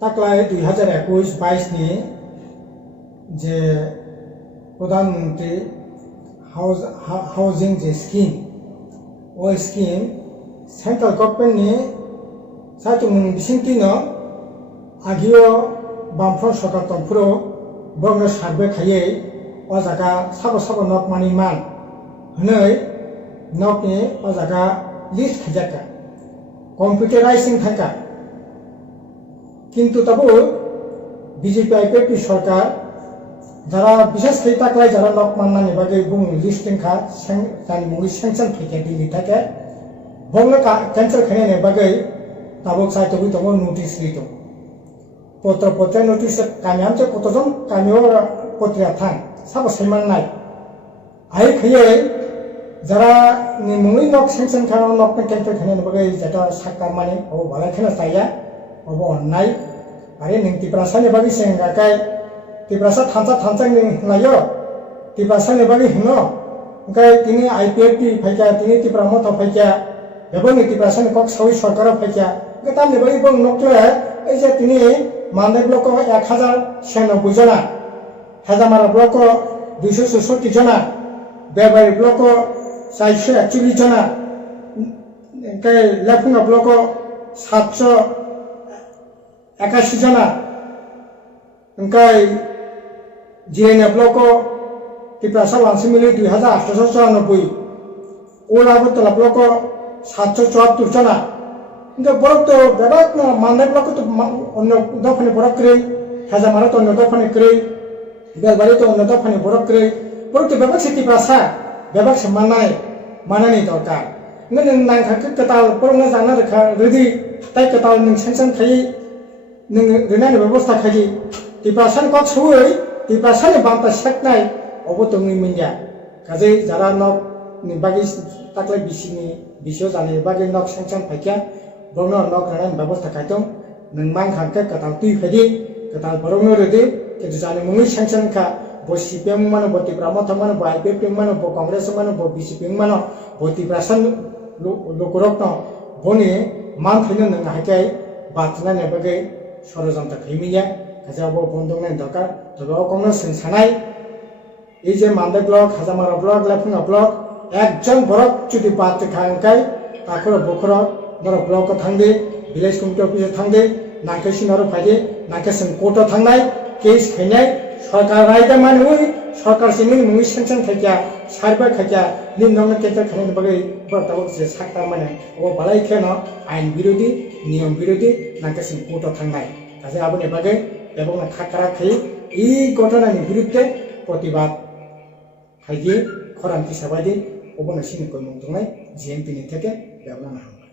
তাকলাই 2021-22 ni je প্রধানমন্ত্রী housing যে scheme ওই স্কিম সেন্ট্রাল গভর্নমেন্ট ni সাইতুমুনি বিসিংতিনো আগিও বামফ্রন্ট সরকার তরফুরো বঙ্গ সার্ভে খাইয়ে ও জায়গা সাবো নক মানি মান হनै নকনি ও জায়গা লিস্ট খাইজাকা কম্পিউটারাইজিং থাকা কিন্তু তবু বিজেপি আইপিএফ সরকার যারা বিশেষ করে তাকলাই যারা নক মাননানি বাকি বুং লিস্টিং খা জানি মুই স্যাংশন ফেকে দিলি থাকে বঙ্গ ক্যান্সেল খাইনে বাকি তাবক সাইতবি তবু নোটিশ দিত পত্র নোটিশ কামিয়ামছে কতজন কামিও পত্রিকা থান সাবো সাইমান নাই আই খাইয়ে যারা মুই নক স্যাংশন খানো নক ক্যান্সেল খাইনে বাকি যেটা সরকার মানে ও ভালো খেলা চাইয়া ও অন্যায় আরে নং তিপ্রাসানি বাকি সেঙ্গাকাই তিপ্রাসা থানচা নি লাयो তিপ্রাসানি বাকি হিনো ওকাই তিনি আইপিএফ ফাইকা তিনি তিপ্রা মত ফাইকা এবং তিপ্রাসানি কক সাউই সরকার ফাইকা তামনি বাকি বং নকলে এই যে তিনি মানদাই ব্লক 1096 জনা হাজামারা ব্লক 266 জনা বেবারি ব্লক 441 জনা ওকাই লেফুঙ্গা ব্লক 781 জনা ওকাই জিএনএ ব্লক তিপ্রাসা ওয়ানসি মিলি 2894 ওলাবতলা ব্লক 774 জনা কিন্তু বরক তো বেবাক মানদাই ব্লক তো অন্য দফানি বরক করে হাজামারা তো অন্য দফানি করে বেলবাড়ি তো অন্য দফানি বরক করে বরক তো বেবাক সিটি প্রাসা বেবাক সে মানানি দরকার নং নাंखाखो कताल परंगा जाना रखा रेडी ताई कताल नों सेंसन खाई नों रेनानि व्यवस्था खाई तिप्रासान कक सौयै तिप्रासानि बांता सेकनाय अबतंनि मिन्या काजै जारा नक नि बागै ताकले बिसियो जाने बागै नक सेंसन फाइक्या बरनो नक रेनानि व्यवस्था खाइतों नों मांखाखो कताल तुइ फाइदि कताल परंगा रेडी किन्तु जाने मुंगै सेंसन खा bo CPM mano bo tipramo thamano bo IPF mano bo Congress mano bo BJP mano bo tiprasan lokorok no boni man thaino nang hakai batna ne bagai sorojanta khaimiya kaja bo bondong ne dokar tobe okongno sanai ei je mandai block hajamara block lafunga block ekjon borok jodi bat khangkai takoro bokoro noro block ko thangde village committee office thangde nake sinaro phaide nake sin court thangnai case khainai সরকার রাইতা মানে ওই সরকার সিনি মুই সেনশন খাইয়া survey খাইয়া নিম্ন কেন্দ্র খাইন বাগে বর্তমান যে সাকতা মানে ও বালাই কেন আইন বিরোধী নিয়ম বিরোধী নাকে সিং কোর্ট থাংনাই কাজে আবনে বাগে এবং খাকরা খাই এই ঘটনার বিরুদ্ধে প্রতিবাদ খাইয়ে খরান্তি সাবাইদি অবনসিন কই মুংতংনাই জিএমপি থেকে ব্যবহার